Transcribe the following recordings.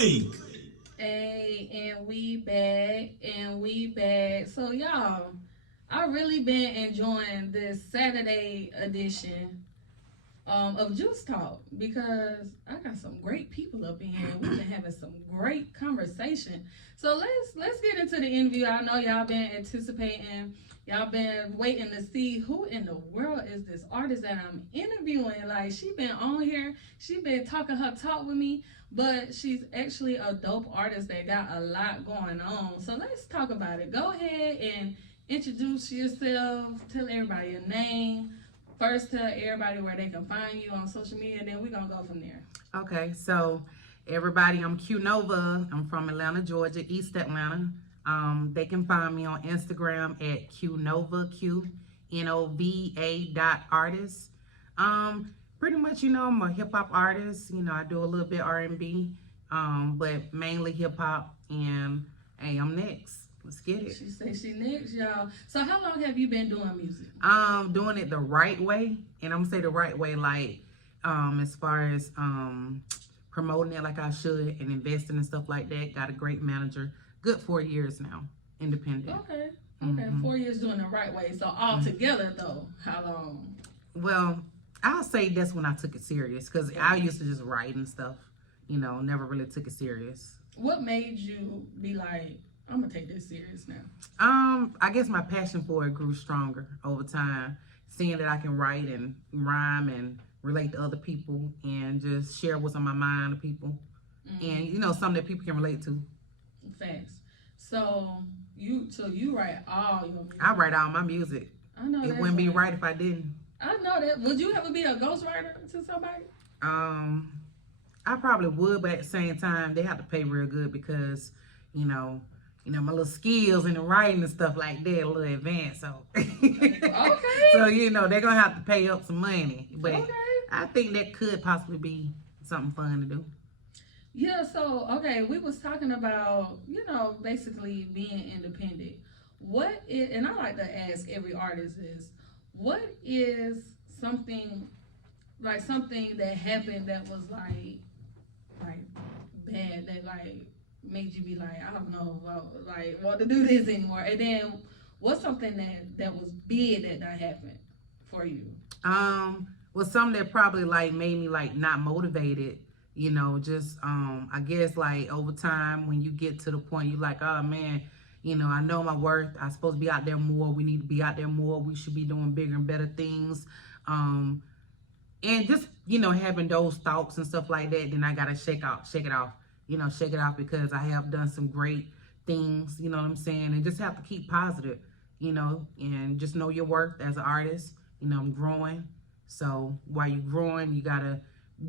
link. Hey, and we back. So y'all, I really been enjoying this Saturday edition of Juice Talk because I got some great people up in here. We've been having some great conversation. So let's get into the interview. I know y'all been anticipating. Y'all been waiting to see who in the world is this artist that I'm interviewing. Like she been on here, she been talking her talk with me, but she's actually a dope artist that got a lot going on. So let's talk about it. Go ahead and introduce yourself. Tell everybody your name. First, tell everybody where they can find you on social media, and then we're going to go from there. Okay, so everybody, I'm Qnova. I'm from Atlanta, Georgia, East Atlanta. They can find me on Instagram at Qnova, Qnova.artist. Pretty much, I'm a hip hop artist. I do a little bit R&B, but mainly hip hop. And hey, I'm next. Let's get it. She say she next, y'all. So how long have you been doing music? Doing it the right way, and I'm gonna say the right way, like, as far as promoting it like I should and investing and stuff like that. Got a great manager. Good 4 years now, independent. Okay. 4 years doing the right way. So all together though, how long? Well, I'll say that's when I took it serious because I used to just write and stuff. Never really took it serious. What made you be like, I'm gonna take this serious now? I guess my passion for it grew stronger over time. Seeing that I can write and rhyme and relate to other people and just share what's on my mind to people, and something that people can relate to. Facts. So you write all your music? I write all my music. I know it wouldn't be right if I didn't. I know that. Would you ever be a ghostwriter to somebody? I probably would, but at the same time, they have to pay real good because, my little skills in the writing and stuff like that, a little advanced. So, okay. So they're gonna have to pay up some money. But okay. I think that could possibly be something fun to do. Yeah. So we was talking about basically being independent. What is, and I like to ask every artist is, what is something that happened that was like bad that made you be like, I don't know about want to do this anymore, and then what's something that was big that happened for you? Well, something that probably made me not motivated, just I guess over time when you get to the point you oh man, I know my worth, I'm supposed to be out there more, we need to be out there more, we should be doing bigger and better things, and just having those thoughts and stuff like that, then I gotta shake it off because I have done some great things, you know what I'm saying, and just have to keep positive, and just know your worth as an artist. I'm growing, so while you're growing, you gotta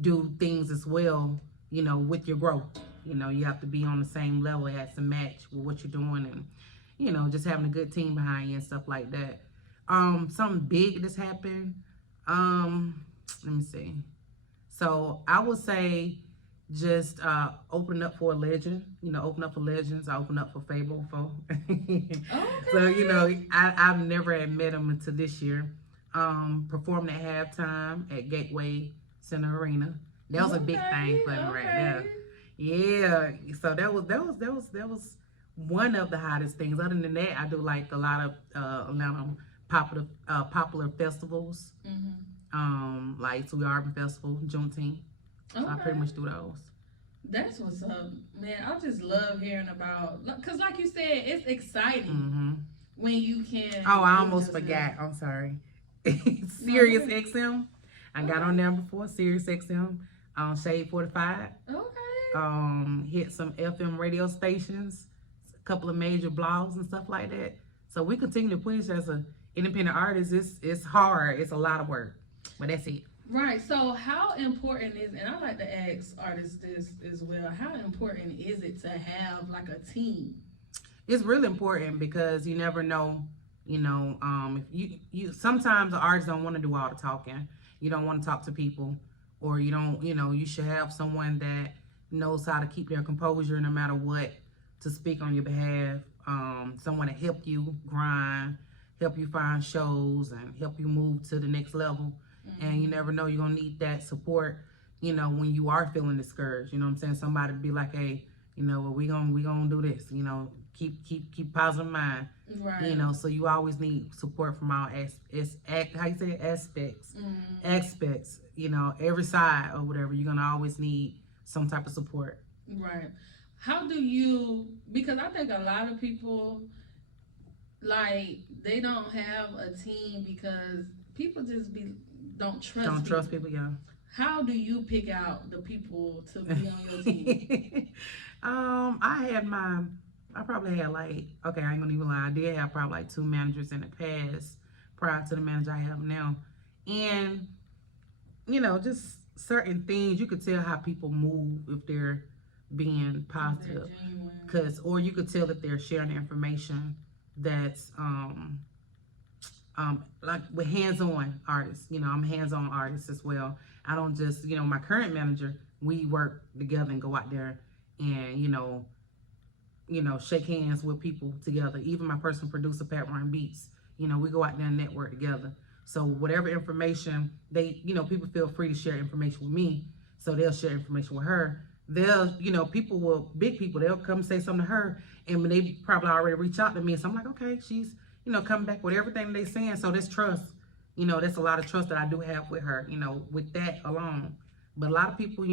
do things as well, with your growth. You have to be on the same level as to match with what you're doing, and just having a good team behind you and stuff like that. Something big that's happened. Let me see. So I would say just open up for a legend. Open up for legends. I open up for Fable for. Okay. So I've never had met him until this year. Performed at halftime at Gateway Center Arena. That was a big thing for me right there. Yeah. So that was one of the hottest things. Other than that, I do a lot of Atlanta popular festivals. Like Sweet Urban Festival, Juneteenth. So I pretty much do those. That's what's up, man. I just love hearing about, because like you said, it's exciting when you can. Oh, I almost forgot. I'm sorry. Sirius XM. I got on there before. Sirius XM on Shade 45. Okay. Hit some FM radio stations, a couple of major blogs and stuff like that. So we continue to push as an independent artist. It's hard. It's a lot of work, but that's it. Right. So how important is, and I like to ask artists this as well, how important is it to have a team? It's really important because you never know, if you sometimes the artists don't want to do all the talking. You don't want to talk to people, or you don't, you should have someone that knows how to keep their composure no matter what to speak on your behalf. Someone to help you grind, help you find shows, and help you move to the next level. And you never know, you're gonna need that support, you know, when you are feeling discouraged. You know what I'm saying? Somebody be like, hey, you know, well, we gonna do this. You know, keep positive mind. Right. You know, so you always need support from all how you say it? Aspects. You know, every side or whatever. You're gonna always need some type of support. Right. How do you? Because I think a lot of people like they don't have a team because people just don't trust people. Yeah. How do you pick out the people to be on your team? I probably had like, okay, I ain't gonna even lie, I did have probably like 2 managers in the past prior to the manager I have now. And, you know, just certain things, you could tell how people move if they're being positive. Or you could tell if they're sharing information that's, like with hands-on artists. You know, I'm a hands-on artist as well. I don't just, you know, my current manager, we work together and go out there and, you know, shake hands with people together. Even my personal producer, Pat Ryan Beats, you know, we go out there and network together. So whatever information people feel free to share information with me. So they'll share information with her. They'll, big people, they'll come say something to her, and they probably already reach out to me. So I'm like, okay, she's, coming back with everything they saying. So there's trust. That's a lot of trust that I do have with her, with that alone. But a lot of people,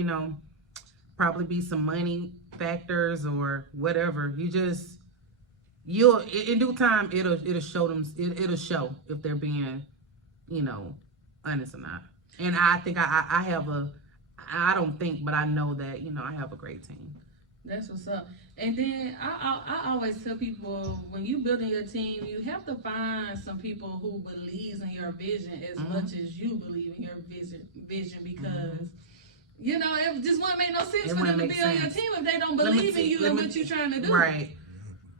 probably be some money factors or whatever. You'll in due time it'll show them. It'll show if they're being, honest or not. And I think I have I don't think, but I know that I have a great team. That's what's up. And then I always tell people, when you building your team, you have to find some people who believes in your vision as much as you believe in your vision because it just wouldn't make no sense for them to be on your team if they don't believe in you and what you're trying to do. Right.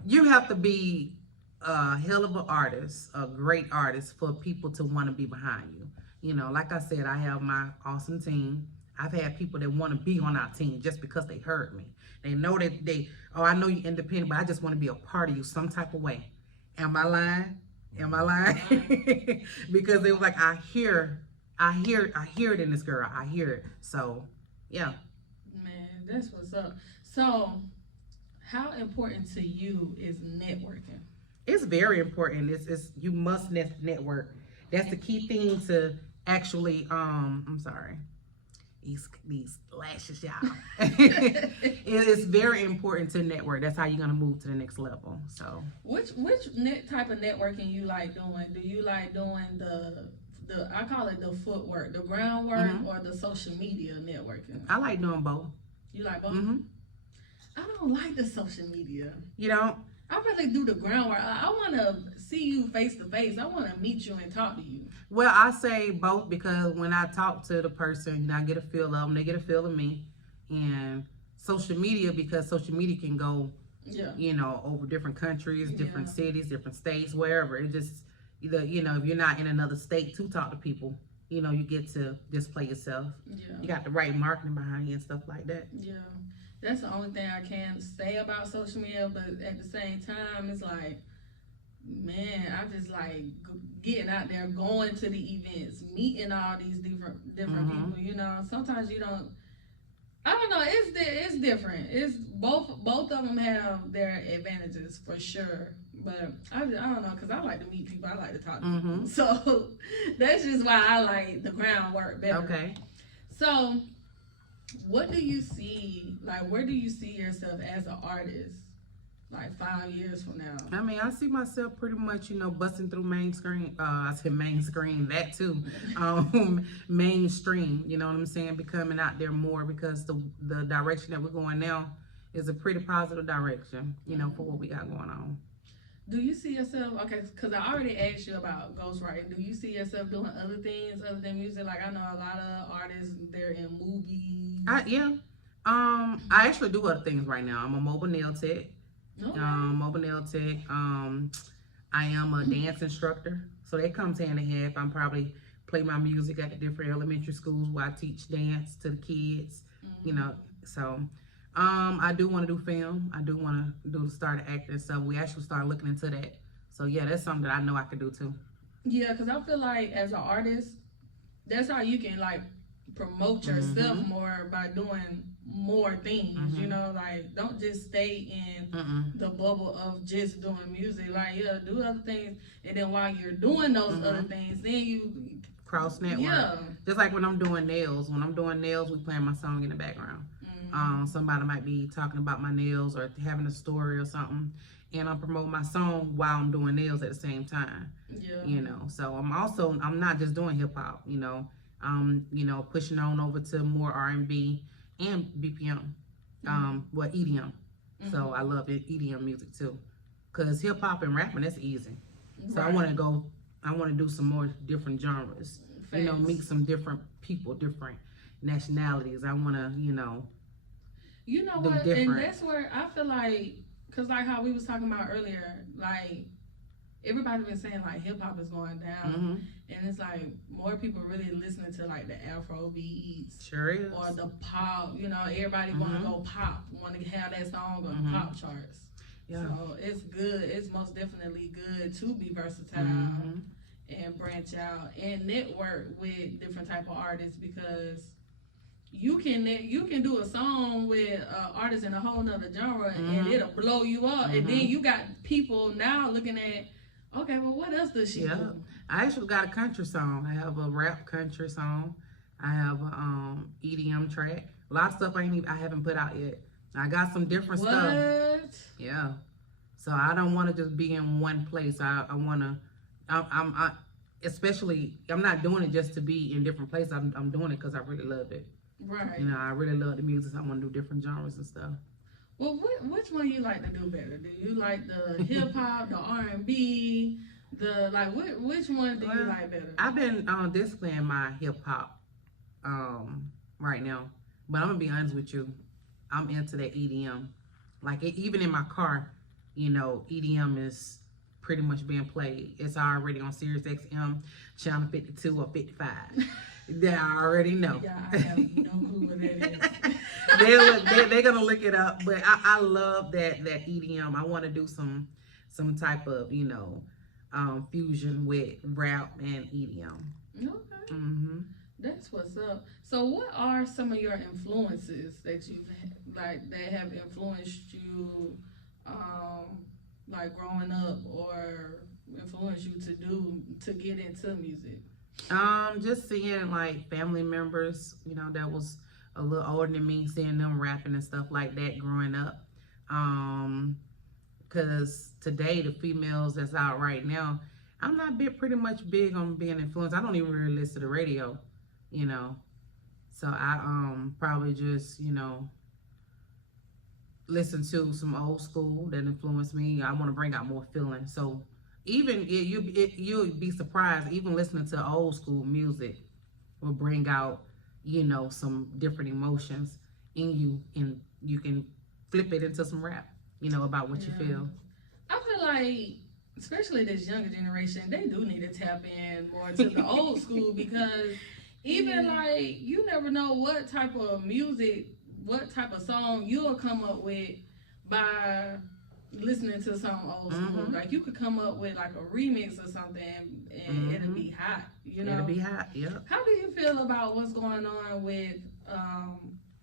You have to be a hell of an artist, a great artist, for people to want to be behind you. Like I said, I have my awesome team. I've had people that want to be on our team just because they heard me. They know that I know you're independent, but I just want to be a part of you some type of way. Am I lying? Because they were like, I hear it in this girl. I hear it. So, yeah. Man, that's what's up. So, how important to you is networking? It's very important. It's you must network. That's the key thing to actually. I'm sorry. These lashes, y'all. It's very important to network. That's how you're gonna move to the next level. So, which type of networking you like doing? Do you like doing the I call it the footwork, the groundwork, or the social media networking? I like doing both. You like both? I don't like the social media. You don't? I really do the groundwork. I want to see you face to face. I want to meet you and talk to you. Well, I say both because when I talk to the person, I get a feel of them, they get a feel of me. And social media, because social media can go, over different countries, different cities, different states, wherever. It just, either, if you're not in another state to talk to people, you get to display yourself. Yeah. You got the right marketing behind you and stuff like that. Yeah. That's the only thing I can say about social media, but at the same time, it's like, man, I just like getting out there, going to the events, meeting all these different people. Sometimes you don't. I don't know. It's different. It's both of them have their advantages for sure. But I don't know, because I like to meet people. I like to talk to people. So that's just why I like the groundwork better. Okay. So, what do you see, where do you see yourself as an artist, 5 years from now? I mean, I see myself pretty much, busting through main screen. I said main screen, that too. Mainstream, you know what I'm saying? Becoming out there more, because the direction that we're going now is a pretty positive direction, for what we got going on. Do you see yourself, because I already asked you about ghostwriting. Do you see yourself doing other things other than music? I know a lot of artists, they're in movies. Yeah. I actually do other things right now. I'm a mobile nail tech. Okay. Mobile nail tech. I am a dance instructor. So that comes hand in hand. I'm probably play my music at the different elementary schools where I teach dance to the kids. So I do want to do film. I do want to start acting and stuff. We actually started looking into that. So yeah, that's something that I know I can do too. Yeah, because I feel like as an artist, that's how you can promote yourself more by doing more things. You know, like don't just stay in the bubble of just doing music. Like yeah, do other things, and then while you're doing those other things, then you cross network. Yeah. Just like when I'm doing nails. When I'm doing nails, we playing my song in the background. Somebody might be talking about my nails or having a story or something, and I'm promoting my song while I'm doing nails at the same time. Yeah. You know, so I'm not just doing hip hop. You know, pushing on over to more R&B and BPM, well EDM. So I love EDM music too, cause hip hop and rapping that's easy. So I want to do some more different genres. You know, meet some different people, different nationalities. I want to, you know what, different. And that's where I feel like, cause like how we was talking about earlier, like everybody been saying like hip hop is going down, and it's like more people really listening to like the Afro beats, sure is, or the pop. You know, everybody want to go pop, want to have that song on the pop charts. Yeah. So it's good. It's most definitely good to be versatile and branch out and network with different type of artists, because you can do a song with artists in a whole nother genre and it'll blow you up, and then you got people now looking at, okay, well what else does she do? I actually got a country song. I have a rap country song. I have a EDM track. A lot of stuff I haven't put out yet. I got some different stuff. Yeah. So I don't want to just be in one place. I want to. Especially I'm not doing it just to be in different places. I'm doing it because I really love it. Right. You know, I really love the music. So I want to do different genres and stuff. Well, which one you like to do better? Do you like the hip hop, the R&B, which one do you like better? I've been displaying my hip hop right now, but I'm gonna be honest with you. I'm into that EDM. Like even in my car, you know, EDM is pretty much being played. It's already on Sirius XM channel 52 or 55. I already know. Yeah, I have no clue what that is. They're gonna look it up, but I love that EDM. I want to do some type of, you know, fusion with rap and EDM. Okay. That's what's up. So what are some of your influences that you've that have influenced you like growing up, or influenced you to get into music? Just seeing like family members, you know, that was a little older than me, seeing them rapping and stuff like that growing up. Cause today the females that's out right now, I'm not pretty much big on being influenced. I don't even really listen to the radio, you know. So I probably just, you know, listen to some old school that influenced me. I want to bring out more feeling. So even you'll be surprised, even listening to old school music will bring out, you know, some different emotions in you, and you can flip it into some rap, you know, about what you feel. I feel like, especially this younger generation, they do need to tap in more to the old school, because even like you never know what type of music, what type of song you'll come up with by listening to some old school. Like you could come up with like a remix or something, and it'll be hot, you know. It'll be hot, yeah. How do you feel about what's going on with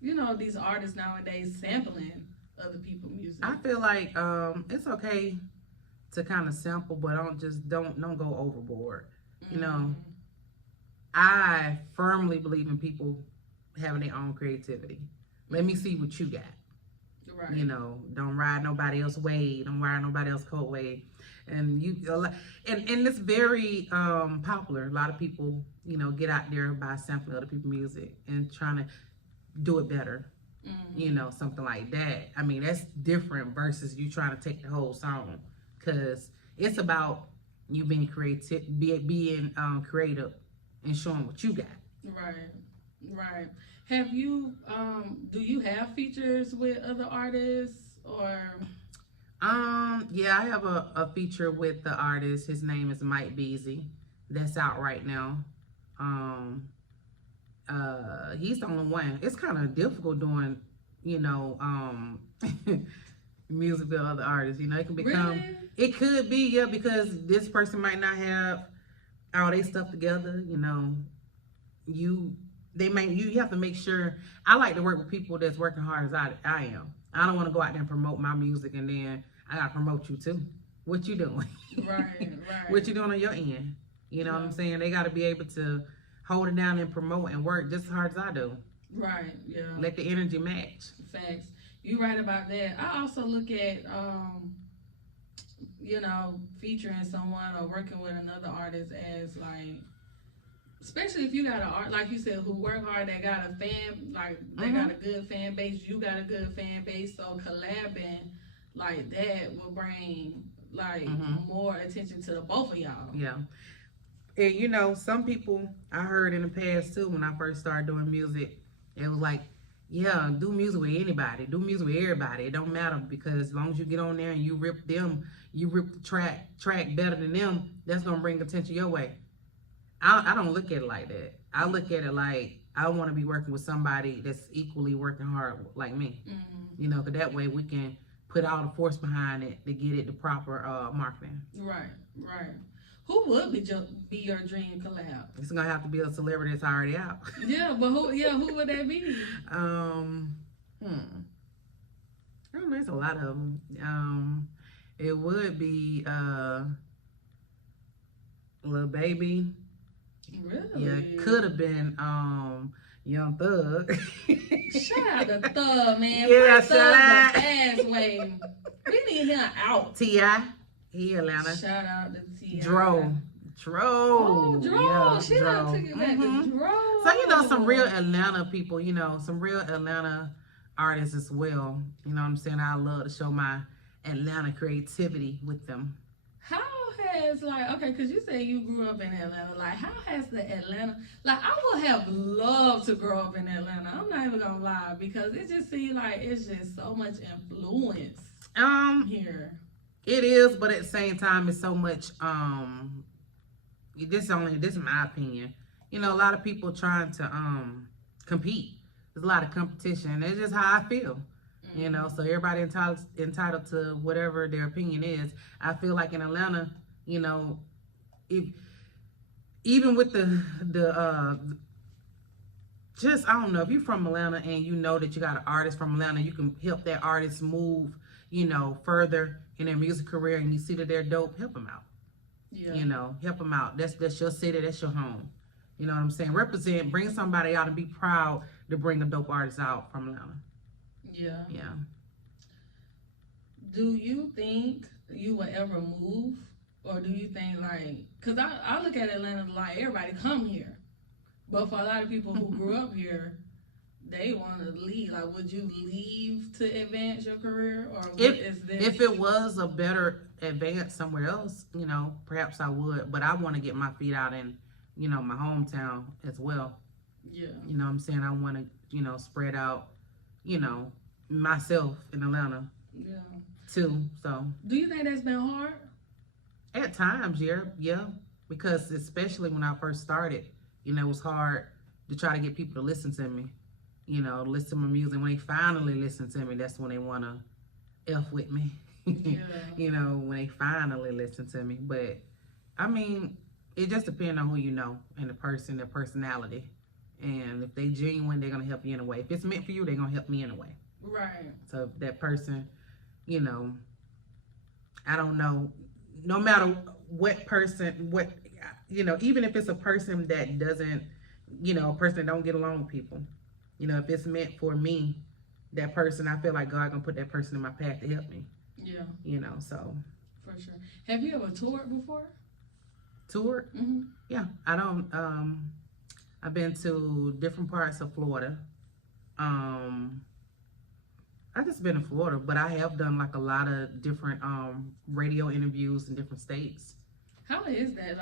you know, these artists nowadays sampling other people's music? I feel like it's okay to kind of sample, but don't go overboard. You know, I firmly believe in people having their own creativity. Let me see what you got. Right. You know, don't ride nobody else's wave. Don't ride nobody else's coat wave. And and it's very popular. A lot of people, you know, get out there by sampling other people's music and trying to do it better. You know, something like that. I mean, that's different versus you trying to take the whole song, because it's about you being creative, being creative, and showing what you got. Right. Have you do you have features with other artists, or? Yeah, I have a feature with the artist. His name is Mike Beasy. That's out right now. He's the only one. It's kind of difficult doing, you know, music with other artists. You know, it can become, really? It could be, yeah, because this person might not have all their stuff together. You know, you you have to make sure. I like to work with people that's working hard as I am. I don't want to go out there and promote my music and then I gotta promote you too. What you doing? Right, What right. you doing on your end? You know what Yeah. I'm saying? They gotta be able to hold it down and promote and work just as hard as I do. Right, yeah. Let the energy match. Facts. You right about that. I also look at featuring someone or working with another artist as like, especially if you got an art like you said who work hard, they got a fan, like they got Mm-hmm. a good fan base, you got a good fan base, so collabing like that will bring like Mm-hmm. more attention to the both of y'all. Yeah. And some people I heard in the past too when I first started doing music, it was like, yeah, do music with anybody, do music with everybody. It don't matter because as long as you get on there and you rip the track better than them, that's gonna bring attention your way. I don't look at it like that. I look at it like I want to be working with somebody that's equally working hard like me. Mm-hmm. Because that way we can put all the force behind it to get it the proper marketing. Right, right. Who would be your dream collab? It's gonna have to be a celebrity that's already out. Yeah, but who? Yeah, who would that be? Hmm. I don't know. There's a lot of them. It would be Lil Baby. Yeah, Really? it could have been Young Thug. Shout out to Thug, man. Yeah, Put Thug the fast way. We need him out. T.I. He Atlanta. Shout out to T.I. Dro. Oh, Dro. Yeah, She done took it back to Dro. So, some real Atlanta people, some real Atlanta artists as well. You know what I'm saying? I love to show my Atlanta creativity with them. How has, okay, because you say you grew up in Atlanta. Like, how has the Atlanta, I would have loved to grow up in Atlanta. I'm not even going to lie because it just seems like it's just so much influence here. It is, but at the same time, it's so much, this is my opinion. A lot of people trying to compete. There's a lot of competition. It's just how I feel. So everybody entitled to whatever their opinion is. I feel like in Atlanta, if even with the just I don't know, if you're from Atlanta and you know that you got an artist from Atlanta, you can help that artist move, further in their music career, and you see that they're dope, help them out. Yeah. Help them out. That's your city, that's your home. You know what I'm saying? Represent, bring somebody out and be proud to bring a dope artist out from Atlanta. Yeah. Yeah. Do you think you will ever move? Or do you think, because I look at Atlanta like everybody come here. But for a lot of people who grew up here, they want to leave. Like, would you leave to advance your career? Or if it was a better advance somewhere else, perhaps I would. But I want to get my feet out in, my hometown as well. Yeah. You know what I'm saying? I want to, spread out, myself in Atlanta. Yeah. Too. So. Do you think that's been hard? At times, yeah. Because especially when I first started, it was hard to try to get people to listen to me. Listen to my music. When they finally listen to me, that's when they want to F with me. Yeah. When they finally listen to me. But, I mean, it just depends on who you know and the person, their personality. And if they genuine, they're going to help you in a way. If it's meant for you, they're going to help me in a way. Right. So if that person, I don't know, no matter what person, even if it's a person that doesn't, a person that don't get along with people, if it's meant for me, that person, I feel like God gonna put that person in my path to help me. Yeah. So. For sure. Have you ever toured before? Toured? Mm-hmm. Yeah. I've been to different parts of Florida. I've just been in Florida, but I have done a lot of different radio interviews in different states. How is that?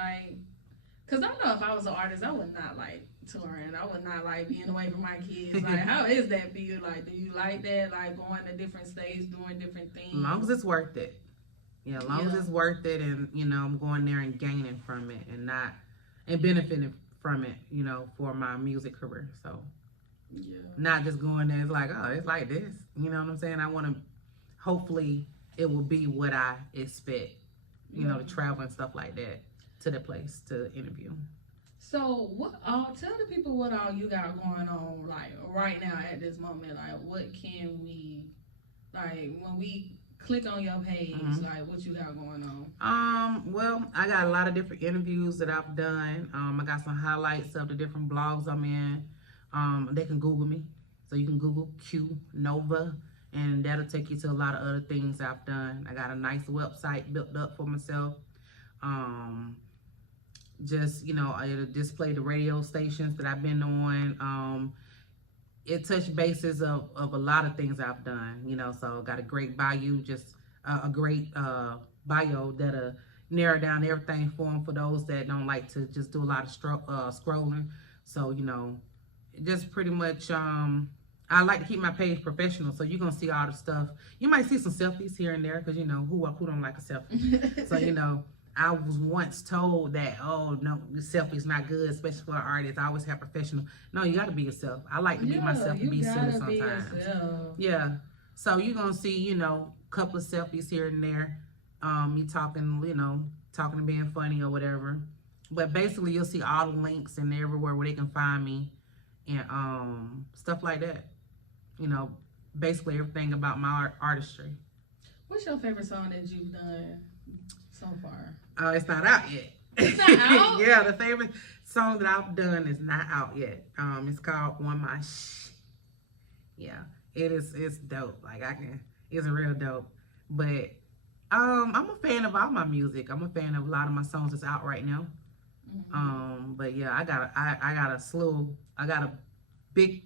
Because I know if I was an artist, I would not like touring. I would not like being away from my kids. How is that for you? Do you like that? Going to different states, doing different things? As long as it's worth it. Yeah, as long as it's worth it and, I'm going there and gaining from it and benefiting from it, for my music career. So. Yeah. Not just going there, it's it's like this. You know what I'm saying? I want to, hopefully, it will be what I expect, to travel and stuff like that to the place to interview. So what all tell the people what all you got going on like right now at this moment. Like what can we like when we click on your page, Mhm. like what you got going on? Well, I got a lot of different interviews that I've done. I got some highlights of the different blogs I'm in. They can Google me. So you can Google Qnova, and that'll take you to a lot of other things I've done. I got a nice website built up for myself. Um, just, it'll display the radio stations that I've been on. It touched bases of a lot of things I've done, so got a great bio, just a great bio that'll narrow down everything for them for those that don't like to just do a lot of scrolling. So, just pretty much, I like to keep my page professional, so you're going to see all the stuff. You might see some selfies here and there because, who don't like a selfie? So, I was once told that, oh, no, selfie's not good, especially for an artist. I always have professional. No, you got to be yourself. I like to be myself and be silly sometimes. Yeah. So you're going to see, a couple of selfies here and there. Me talking and being funny or whatever. But basically, you'll see all the links and everywhere where they can find me and stuff like that. Basically everything about my artistry. What's your favorite song that you've done so far? It's not out yet. It's not out? Yeah, the favorite song that I've done is not out yet. It's called On My Yeah, it's dope. Like it's real dope. But I'm a fan of all my music. I'm a fan of a lot of my songs that's out right now. Mm-hmm. But yeah, I got a big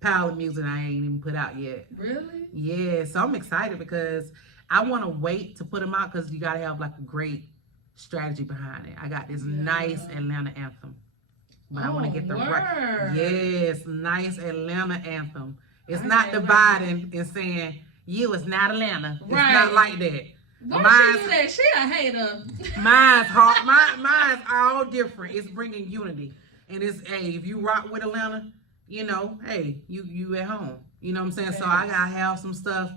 pile of music I ain't even put out yet. Really? Yeah, so I'm excited because I want to wait to put them out because you got to have like a great strategy behind it. I got this nice Atlanta anthem, but I want to get the right. Yes, nice Atlanta anthem. It's not dividing and saying you is not Atlanta. It's not like that. Why she do that? She a hater. Mine's hard. Mine's all different. It's bringing unity, and it's if you rock with Atlanta, hey, you at home. You know what I'm saying? Okay. So I gotta have some stuff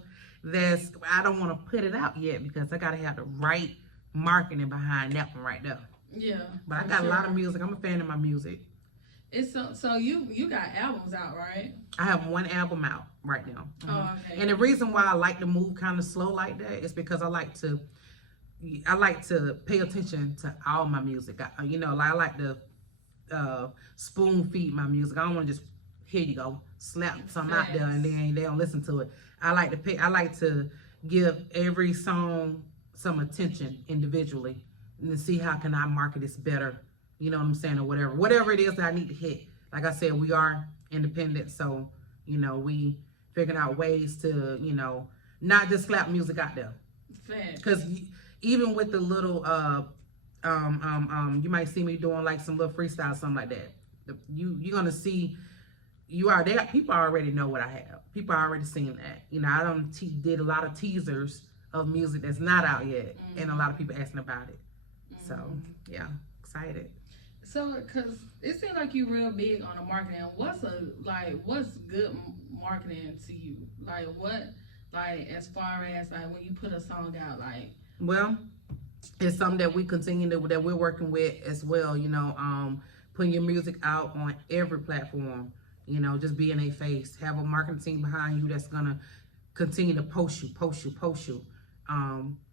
I don't want to put it out yet because I gotta have the right marketing behind that one right there. Yeah. But I got a lot of music. I'm a fan of my music. It's so you got albums out, right? I have one album out right now. Mm-hmm. Oh, okay. And the reason why I like to move kind of slow like that is because I like to pay attention to all my music. I like to spoon feed my music. I don't want to just here you go slap something out there and then they don't listen to it. I like to give every song some attention individually and to see how can I market this better. You know what I'm saying, or whatever it is that I need to hit. Like I said, we are independent, so we figuring out ways to not just slap music out there. Because even with the little you might see me doing like some little freestyle, something like that. You're gonna see people already know what I have. People already seen that. I did a lot of teasers of music that's not out yet, and a lot of people asking about it. So yeah, excited. So, cause it seems like you real big on the marketing. What's good marketing to you? Like what, like as far as like when you put a song out, like. Well, it's something that we continue that we're working with as well. Putting your music out on every platform. Just being a face. Have a marketing team behind you that's gonna continue to post you.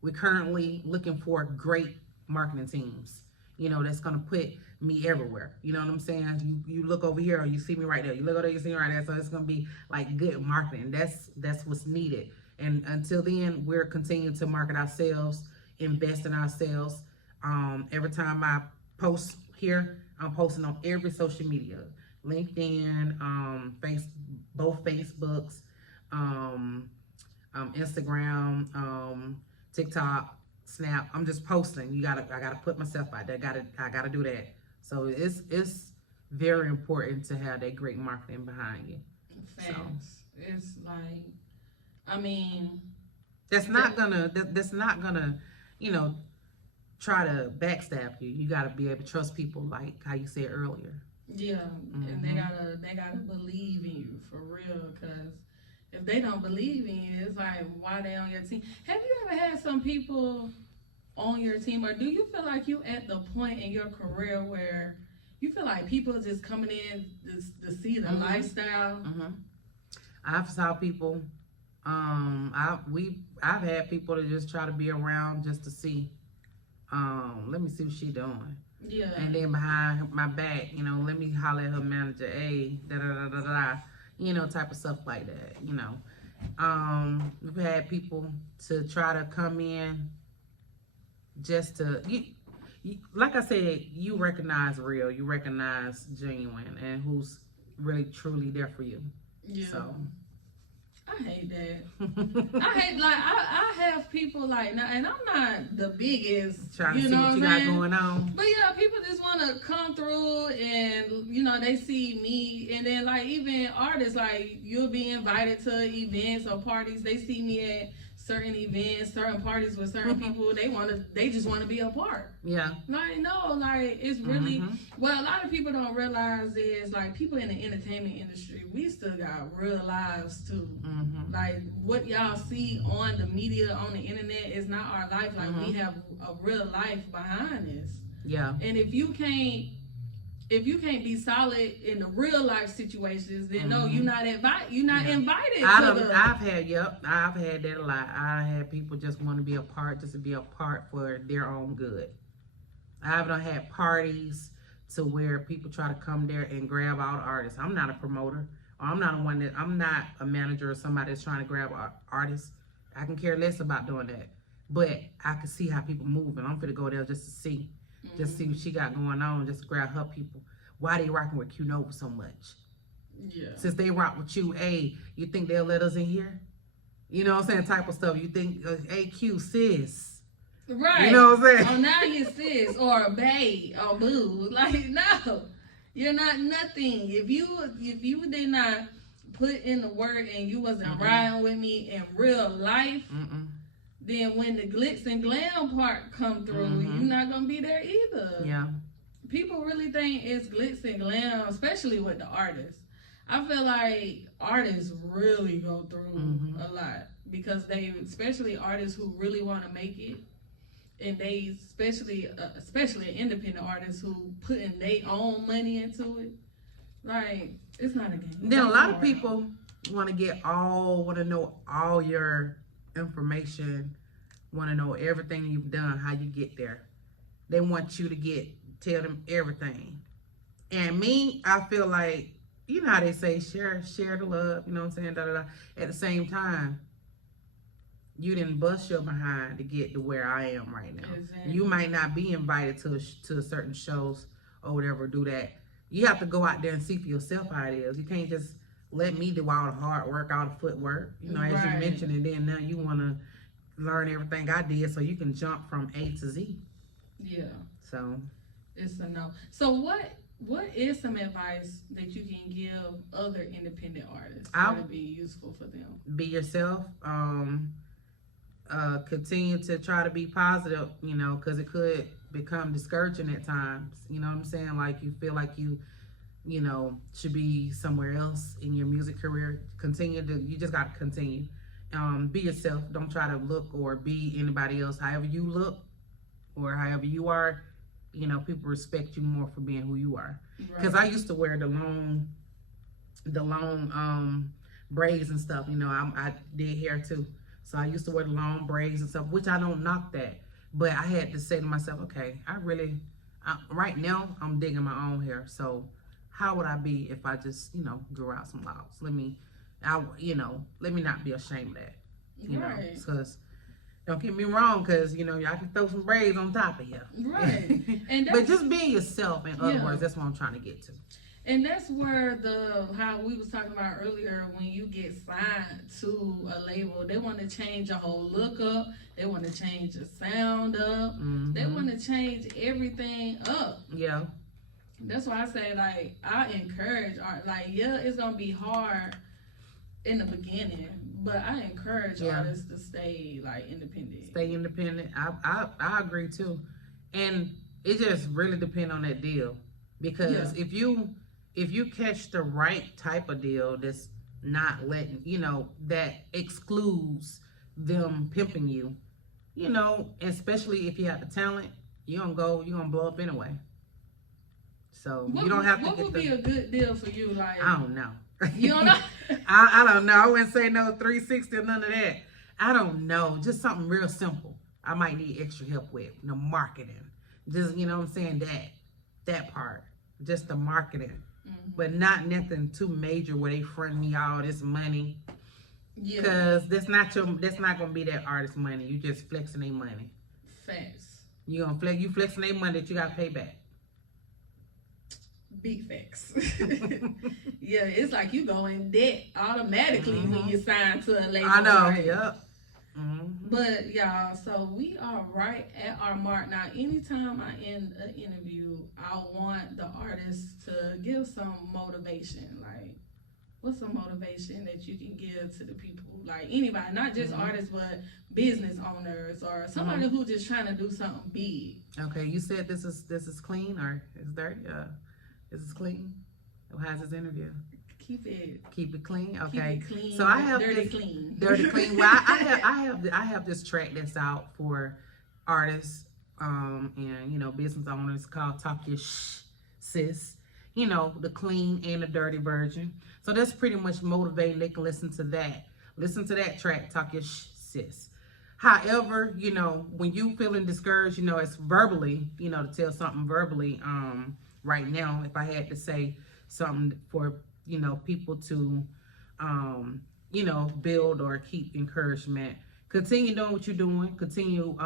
We're currently looking for great marketing teams. That's gonna put me everywhere. You know what I'm saying? You look over here or you see me right there. You look over there, you see me right there. So it's gonna be like good marketing. That's what's needed. And until then, we're continuing to market ourselves, invest in ourselves. Every time I post here, I'm posting on every social media. LinkedIn, both Facebooks, Instagram, TikTok, Snap. I'm just posting. I gotta put myself out there. I gotta do that. So it's very important to have that great marketing behind you. Facts. So, it's like, I mean, that's not gonna try to backstab you. You gotta be able to trust people, like how you said earlier. Yeah, and they gotta believe in you for real. Cause if they don't believe in you, it's like why they on your team. Have you ever had some people on your team, or do you feel like you at the point in your career where you feel like people just coming in to see the lifestyle. I've saw people. I've had people to just try to be around just to see. Let me see what she doing. Yeah. And then behind my back, you know, let me holler at her manager, hey, da da da da da, you know, type of stuff like that. You know, we've had people to try to come in just to like I said, you recognize real, you recognize genuine, and who's really truly there for you. Yeah. So I hate that. I hate I have people like now, and I'm not the biggest. Trying to you see know what you I'm got saying? going on. But yeah, people just want to come through, and you know they see me, and then like even artists, like you'll be invited to events or parties. They see me at certain events, certain parties with certain people. They just want to be a part. Yeah. Like no, like it's really what a lot of people don't realize is like people in the entertainment industry, we still got real lives too. Like what y'all see on the media, on the internet is not our life. Like we have a real life behind this. Yeah. And if you can't be solid in the real life situations, then no, you're not invited. You're not invited. I've had that a lot. I had people just want to be a part, just to be a part for their own good. I've done had parties to where people try to come there and grab all the artists. I'm not a promoter. Or I'm not a manager or somebody that's trying to grab artists. I can care less about doing that. But I can see how people move, and I'm gonna go there just to see. Just see what she got going on, just grab her people. Why they rocking with Qnova so much? Yeah. Since they rock with you, hey, you think they'll let us in here? You know what I'm saying? Type of stuff. You think, hey, Q, sis. Right. You know what I'm saying? Oh, now you sis or bae or boo. Like, no. You're not nothing. If you did not put in the work and you wasn't riding with me in real life, then when the glitz and glam part come through, you're not gonna be there either. Yeah. People really think it's glitz and glam, especially with the artists. I feel like artists really go through a lot because especially artists who really want to make it, and they especially independent artists who putting their own money into it. Like it's not a game. Then a lot of people want to know all your information, want to know everything you've done, how you get there. They want you to tell them everything. And me, I feel like, you know how they say, share the love, you know what I'm saying, da, da, da. At the same time, you didn't bust your behind to get to where I am right now. Exactly. You might not be invited to certain shows or whatever, do that. You have to go out there and see for yourself how it is. You can't just let me do all the hard work, all the footwork, you know, as you mentioned, and then now you want to learn everything I did so you can jump from A to Z. Yeah. So it's a no. So what is some advice that you can give other independent artists that would be useful for them? Be yourself. Continue to try to be positive, you know, because it could become discouraging at times. You know what I'm saying? Like you feel like you know, should be somewhere else in your music career. You just got to continue. Be yourself. Don't try to look or be anybody else. However you look or however you are, you know, people respect you more for being who you are. Because I used to wear the long braids and stuff. You know, I did hair too. So I used to wear the long braids and stuff, which I don't knock that. But I had to say to myself, okay, right now I'm digging my own hair. So how would I be if I just, you know, grew out some locks? Let me not be ashamed of that. You know, because don't get me wrong, because, you know, y'all can throw some braids on top of you. Right. But just being yourself, in other words, that's what I'm trying to get to. And that's where how we was talking about earlier, when you get signed to a label, they want to change your whole look up. They want to change your sound up. They want to change everything up. Yeah. That's why I say, like, I encourage art. Like, yeah, it's going to be hard in the beginning, but I encourage artists to stay, like, independent. Stay independent. I agree, too. And it just really depends on that deal. Because if you catch the right type of deal that's not letting, you know, that excludes them pimping you, you know, especially if you have the talent, you're going to blow up anyway. So you don't have to what get would be a good deal for you? Like, I don't know. You don't know? I don't know. I wouldn't say no 360 or none of that. I don't know. Just something real simple. I might need extra help with the marketing. Just, you know what I'm saying? That part. Just the marketing. Mm-hmm. But not nothing too major where they front me all this money. Yeah. Because that's not gonna be that artist money. You just flexing their money. Facts. You flexing their money that you gotta pay back. Big facts. Yeah, it's like you go in debt automatically when you sign to a label. I know. Right? Yep. Mm-hmm. But y'all, so we are right at our mark now. Anytime I end an interview, I want the artist to give some motivation. Like, what's some motivation that you can give to the people? Like anybody, not just artists, but business owners or somebody who's just trying to do something big. Okay, you said this is clean or is dirty? This is clean. How's this interview? Keep it clean. Okay. Keep it clean. So I have dirty clean. Dirty clean. Well, I have this track that's out for artists and business owners called "Talk Your Sis." The clean and the dirty version. So that's pretty much motivating. They can listen to that. Listen to that track, "Talk Your Sis." However, when you feeling discouraged, it's verbally, to tell something verbally. Right now, if I had to say something for people to build or keep encouragement, continue doing what you're doing, continue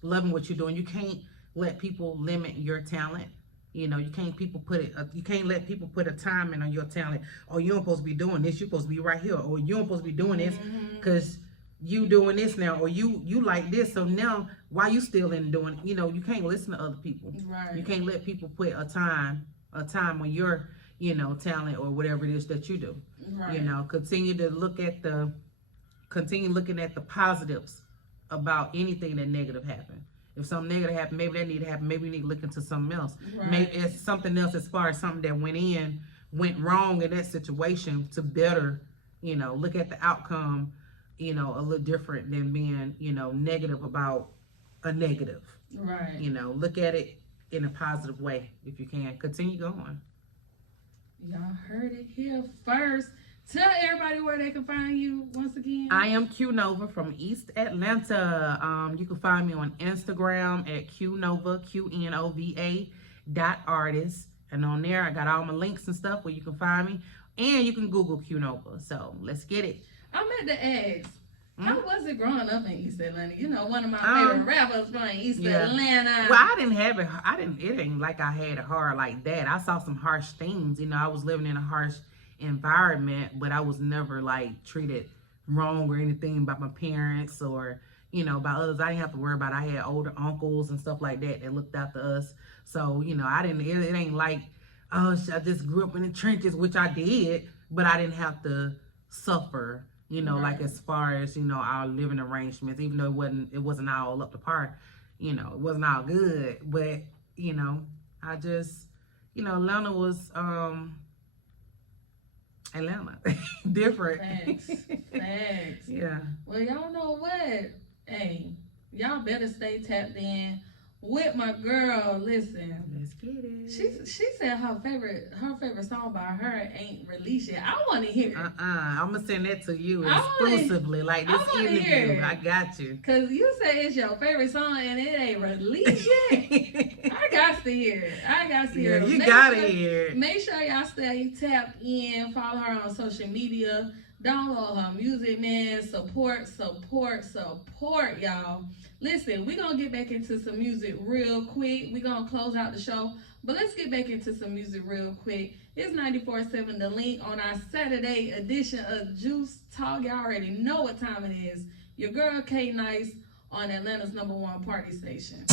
loving what you're doing. You can't let people limit your talent. You can't let people put a time in on your talent. Oh, you're supposed to be doing this, you're supposed to be right here, or you're supposed to be doing this because you doing this now, or you like this, so now why you still in doing you can't listen to other people. Right. You can't let people put a time on your talent or whatever it is that you do. Right. Continue looking at the positives about anything that negative happened. If something negative happened, maybe that need to happen. Maybe you need to look into something else. Right. Maybe it's something else as far as something that went wrong in that situation to better, look at the outcome, a little different than being, negative about a negative. Right. Look at it in a positive way if you can. Continue going. Y'all heard it here first. Tell everybody where they can find you once again. I am Qnova from East Atlanta. You can find me on Instagram at Qnova, Qnova.artist. And on there, I got all my links and stuff where you can find me. And you can Google Qnova. So let's get it. I meant to ask, how was it growing up in East Atlanta? One of my favorite rappers from East Atlanta. Well, I didn't have it. It ain't like I had it hard like that. I saw some harsh things. I was living in a harsh environment, but I was never like treated wrong or anything by my parents or by others. I didn't have to worry about it. I had older uncles and stuff like that looked after us. So I didn't. It ain't like I just grew up in the trenches, which I did, but I didn't have to suffer. Right. Like as far as our living arrangements, even though it wasn't all up to par. It wasn't all good, but I just Atlanta was Atlanta. Different. Facts. Yeah. Well, y'all know what? Hey, y'all better stay tapped in with my girl. Listen. Let's get it. She said her favorite song by her ain't released yet. I want to hear it. I'm gonna send that to you exclusively, like this interview. I got you. Cause you say it's your favorite song and it ain't released yet. I got to hear it. You gotta hear it. Make sure y'all stay tapped in. Follow her on social media. Download her music, man. Support, y'all. Listen, we're going to get back into some music real quick. We're going to close out the show, but let's get back into some music real quick. It's 94.7 The Link on our Saturday edition of Juice Talk. Y'all already know what time it is. Your girl, K Nice, on Atlanta's #1 party station.